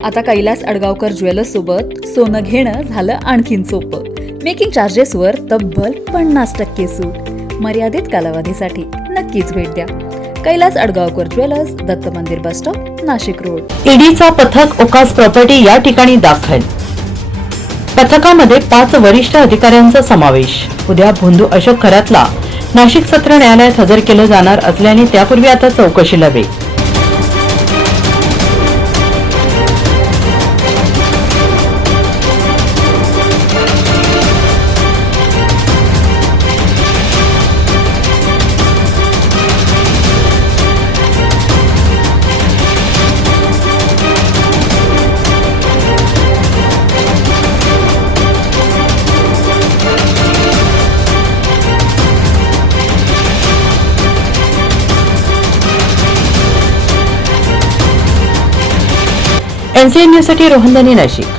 आता कैलास अडगावकर ज्वेलर्स सोबत सोनं घेणं झालं आणखीन सोपं. मेकिंग चार्जेसवर तब्बल 50% सूट. मर्यादित कालावधीसाठी नक्कीच भेट द्या. कैलास अडगावकर ज्वेलर्स, दत्त मंदिर बस स्टॉप, नाशिक रोड. ईडीचा पथक ओकास प्रॉपर्टी या ठिकाणी दाखल. पथकामध्ये 5 वरिष्ठ अधिकाऱ्यांचा समावेश. उद्या भोंदू अशोक खरातला नाशिक सत्र न्यायालयात हजर केलं जाणार असल्याने त्यापूर्वी आता चौकशीला वेग. NCN न्यूजसाठी रोहन दानी, नाशिक.